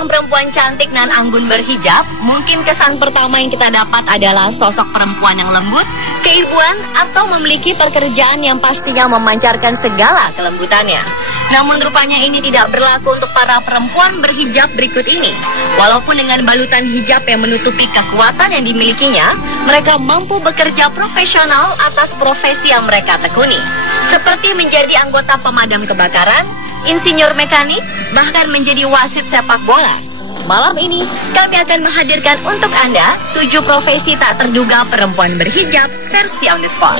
Seorang perempuan cantik nan anggun berhijab, mungkin kesan pertama yang kita dapat adalah sosok perempuan yang lembut, keibuan, atau memiliki pekerjaan yang pastinya memancarkan segala kelembutannya. Namun rupanya ini tidak berlaku untuk para perempuan berhijab berikut ini. Walaupun dengan balutan hijab yang menutupi kekuatan yang dimilikinya, mereka mampu bekerja profesional atas profesi yang mereka tekuni. Seperti menjadi anggota pemadam kebakaran, insinyur mekanik, bahkan menjadi wasit sepak bola. Malam ini, kami akan menghadirkan untuk Anda 7 profesi tak terduga perempuan berhijab versi on the spot.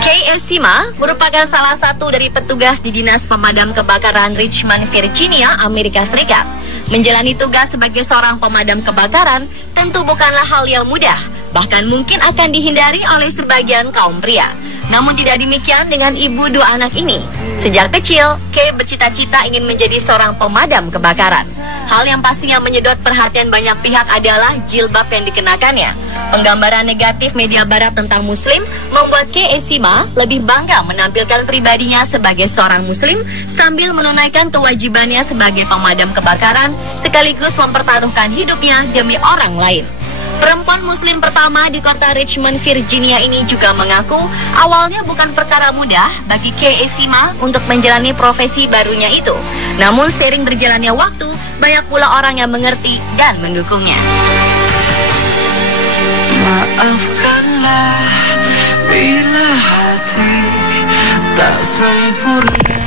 Kay Esima merupakan salah satu dari petugas di Dinas Pemadam Kebakaran Richmond, Virginia, Amerika Serikat. Menjalani tugas sebagai seorang pemadam kebakaran tentu bukanlah hal yang mudah, bahkan mungkin akan dihindari oleh sebagian kaum pria. Namun tidak demikian dengan ibu 2 anak ini. Sejak kecil, Kay bercita-cita ingin menjadi seorang pemadam kebakaran. Hal yang pastinya menyedot perhatian banyak pihak adalah jilbab yang dikenakannya. Penggambaran negatif media barat tentang muslim membuat Kay Esima lebih bangga menampilkan pribadinya sebagai seorang muslim sambil menunaikan kewajibannya sebagai pemadam kebakaran sekaligus mempertaruhkan hidupnya demi orang lain. Perempuan muslim pertama di kota Richmond, Virginia ini juga mengaku awalnya bukan perkara mudah bagi Kay Esima untuk menjalani profesi barunya itu. Namun seiring berjalannya waktu, banyak pula orang yang mengerti dan mendukungnya. Maafkanlah bila hati tak sempurna.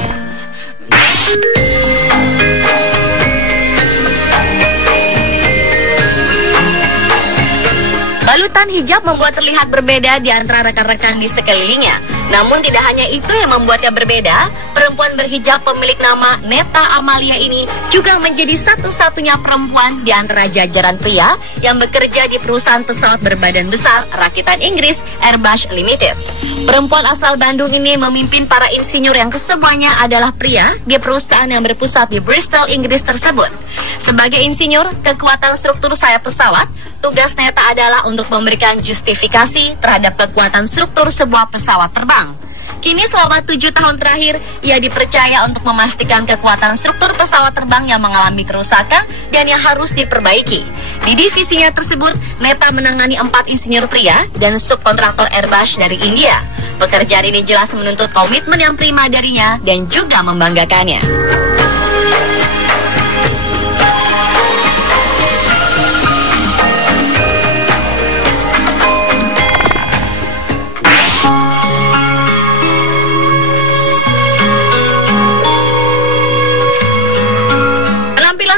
Balutan hijab membuat terlihat berbeda di antara rekan-rekan di sekelilingnya. Namun tidak hanya itu yang membuatnya berbeda, perempuan berhijab pemilik nama Neta Amalia ini juga menjadi satu-satunya perempuan di antara jajaran pria yang bekerja di perusahaan pesawat berbadan besar rakitan Inggris Airbus Limited. Perempuan asal Bandung ini memimpin para insinyur yang kesemuanya adalah pria di perusahaan yang berpusat di Bristol, Inggris tersebut. Sebagai insinyur, kekuatan struktur sayap pesawat, tugas Neta adalah untuk memberikan justifikasi terhadap kekuatan struktur sebuah pesawat terbang. Kini selama 7 tahun terakhir, ia dipercaya untuk memastikan kekuatan struktur pesawat terbang yang mengalami kerusakan dan yang harus diperbaiki. Di divisinya tersebut, Neta menangani 4 insinyur pria dan subkontraktor Airbus dari India. Pekerjaan ini jelas menuntut komitmen yang prima darinya dan juga membanggakannya.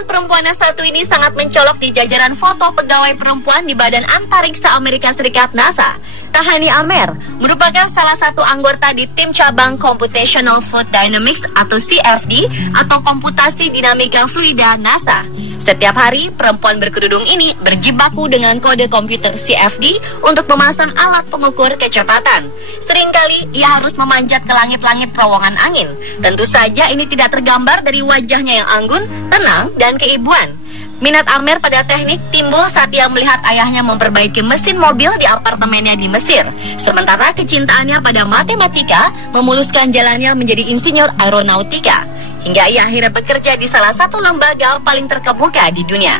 Perempuan yang satu ini sangat mencolok di jajaran foto pegawai perempuan di Badan Antariksa Amerika Serikat NASA. Tahani Amer merupakan salah satu anggota di tim cabang Computational Fluid Dynamics atau CFD atau Komputasi Dinamika Fluida NASA. Setiap hari, perempuan berkerudung ini berjibaku dengan kode komputer CFD untuk memasang alat pengukur kecepatan. Seringkali ia harus memanjat ke langit-langit terowongan angin. Tentu saja ini tidak tergambar dari wajahnya yang anggun, tenang, dan keibuan. Minat Amer pada teknik timbul saat ia melihat ayahnya memperbaiki mesin mobil di apartemennya di Mesir. Sementara kecintaannya pada matematika memuluskan jalannya menjadi insinyur aeronautika. Hingga ia akhirnya bekerja di salah satu lembaga paling terkemuka di dunia.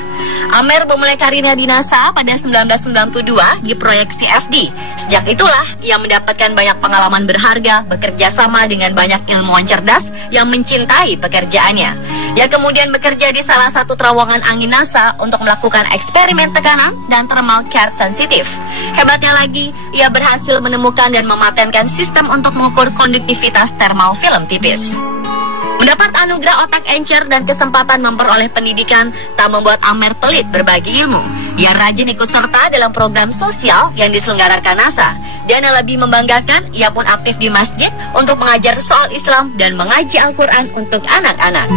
Amer memulai karirnya di NASA pada 1992 di proyek CFD. Sejak itulah ia mendapatkan banyak pengalaman berharga bekerja sama dengan banyak ilmuwan cerdas yang mencintai pekerjaannya. Ia kemudian bekerja di salah satu terowongan angin NASA untuk melakukan eksperimen tekanan dan thermal charge sensitif. Hebatnya lagi, ia berhasil menemukan dan mematenkan sistem untuk mengukur konduktivitas thermal film tipis. Mendapat anugerah otak encer dan kesempatan memperoleh pendidikan tak membuat Amer pelit berbagi ilmu. Ia rajin ikut serta dalam program sosial yang diselenggarakan NASA. Dan yang lebih membanggakan, ia pun aktif di masjid untuk mengajar soal Islam dan mengaji Al-Quran untuk anak-anak.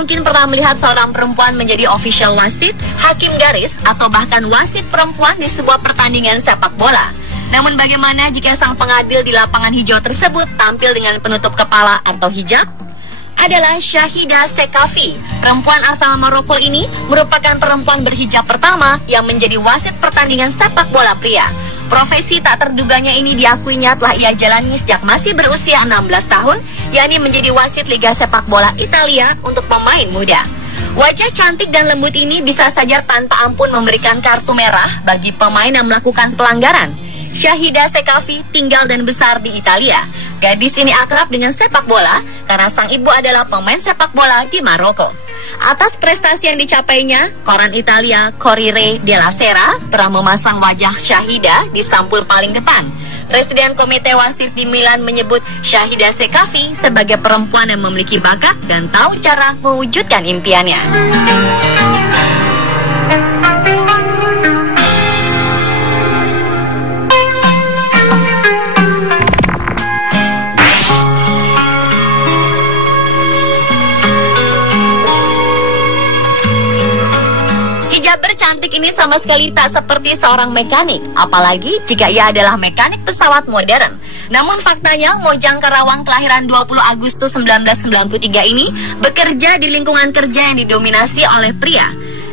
mungkin pernah melihat seorang perempuan menjadi official wasit, hakim garis, atau bahkan wasit perempuan di sebuah pertandingan sepak bola. Namun bagaimana jika sang pengadil di lapangan hijau tersebut tampil dengan penutup kepala atau hijab? Adalah Shahida Sekafi. Perempuan asal Maroko ini merupakan perempuan berhijab pertama yang menjadi wasit pertandingan sepak bola pria. Profesi tak terduganya ini diakuinya telah ia jalani sejak masih berusia 16 tahun, yakni menjadi wasit Liga Sepak Bola Italia untuk pemain muda. Wajah cantik dan lembut ini bisa saja tanpa ampun memberikan kartu merah bagi pemain yang melakukan pelanggaran. Shahida Sekafi tinggal dan besar di Italia. Gadis ini akrab dengan sepak bola karena sang ibu adalah pemain sepak bola di Maroko. Atas prestasi yang dicapainya, koran Italia Corriere della Sera telah memasang wajah Shahida di sampul paling depan. Presiden Komite Wasit di Milan menyebut Shahida Sekafi sebagai perempuan yang memiliki bakat dan tahu cara mewujudkan impiannya. Hijaber cantik ini sama sekali tak seperti seorang mekanik, apalagi jika ia adalah mekanik pesawat modern. Namun faktanya, Mojang Karawang kelahiran 20 Agustus 1993 ini bekerja di lingkungan kerja yang didominasi oleh pria.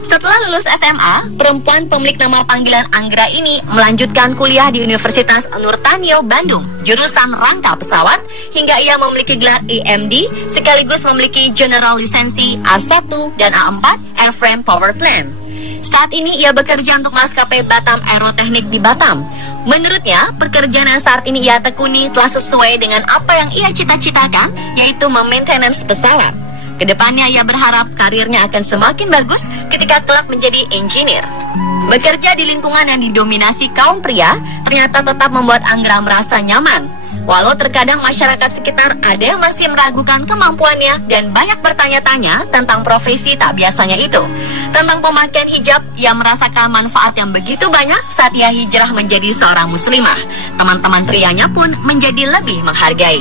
Setelah lulus SMA, perempuan pemilik nama panggilan Anggra ini melanjutkan kuliah di Universitas Nurtanio Bandung, jurusan rangka pesawat, hingga ia memiliki gelar EMD sekaligus memiliki general lisensi A1 dan A4 Airframe Power Plant. Saat ini ia bekerja untuk maskapai Batam Aeroteknik di Batam. Menurutnya, pekerjaan yang saat ini ia tekuni telah sesuai dengan apa yang ia cita-citakan, yaitu memaintenance pesawat. Kedepannya ia berharap karirnya akan semakin bagus ketika kelak menjadi engineer. Bekerja di lingkungan yang didominasi kaum pria ternyata tetap membuat Anggra merasa nyaman. Walau terkadang masyarakat sekitar ada yang masih meragukan kemampuannya dan banyak bertanya-tanya tentang profesi tak biasanya itu. Tentang pemakaian hijab, ia merasakan manfaat yang begitu banyak saat ia hijrah menjadi seorang muslimah. Teman-teman prianya pun menjadi lebih menghargai.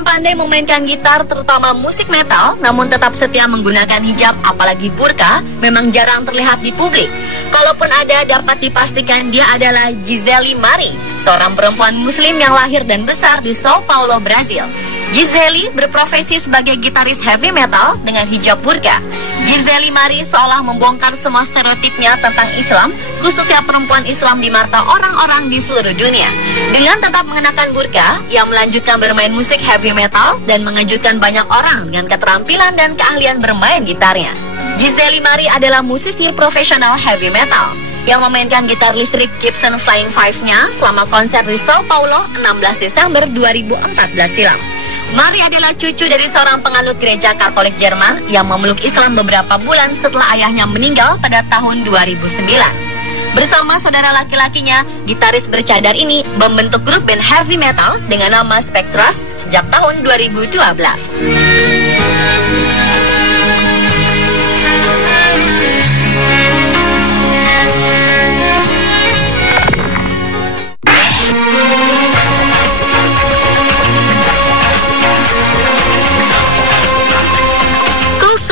Pandai memainkan gitar terutama musik metal, namun tetap setia menggunakan hijab apalagi burka, memang jarang terlihat di publik. Kalaupun ada, dapat dipastikan dia adalah Gisele Mari, seorang perempuan muslim yang lahir dan besar di Sao Paulo, Brazil. Gisele berprofesi sebagai gitaris heavy metal dengan hijab burka. Gisele Mari seolah membongkar semua stereotipnya tentang Islam, khususnya perempuan Islam di mata orang-orang di seluruh dunia. Dengan tetap mengenakan burka, ia melanjutkan bermain musik heavy metal dan mengejutkan banyak orang dengan keterampilan dan keahlian bermain gitarnya. Gisele Mari adalah musisi profesional heavy metal yang memainkan gitar listrik Gibson Flying Five-nya selama konser di Sao Paulo 16 Desember 2014 silam. Mari adalah cucu dari seorang penganut gereja Katolik Jerman yang memeluk Islam beberapa bulan setelah ayahnya meninggal pada tahun 2009. Bersama saudara laki-lakinya, gitaris bercadar ini membentuk grup band heavy metal dengan nama Spectres sejak tahun 2012.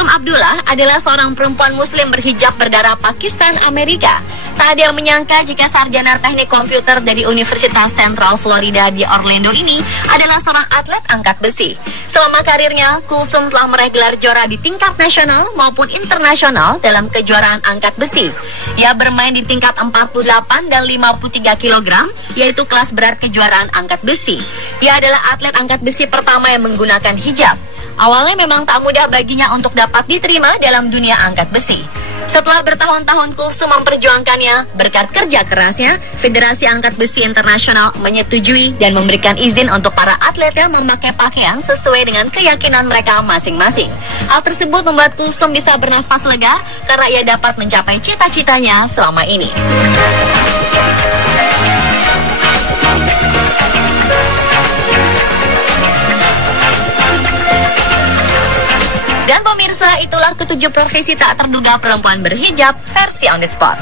Abdullah adalah seorang perempuan muslim berhijab berdarah Pakistan Amerika. Tak ada yang menyangka jika sarjana teknik komputer dari Universitas Central Florida di Orlando ini adalah seorang atlet angkat besi. Selama karirnya, Kulsum telah meraih gelar juara di tingkat nasional maupun internasional dalam kejuaraan angkat besi. Ia bermain di tingkat 48 dan 53 kg, yaitu kelas berat kejuaraan angkat besi. Ia adalah atlet angkat besi pertama yang menggunakan hijab. Awalnya memang tak mudah baginya untuk dapat diterima dalam dunia angkat besi. Setelah bertahun-tahun Kulsum memperjuangkannya, berkat kerja kerasnya, Federasi Angkat Besi Internasional menyetujui dan memberikan izin untuk para atletnya memakai pakaian sesuai dengan keyakinan mereka masing-masing. Hal tersebut membuat Kulsum bisa bernafas lega karena ia dapat mencapai cita-citanya selama ini. 7 profesi tak terduga perempuan berhijab versi on the spot.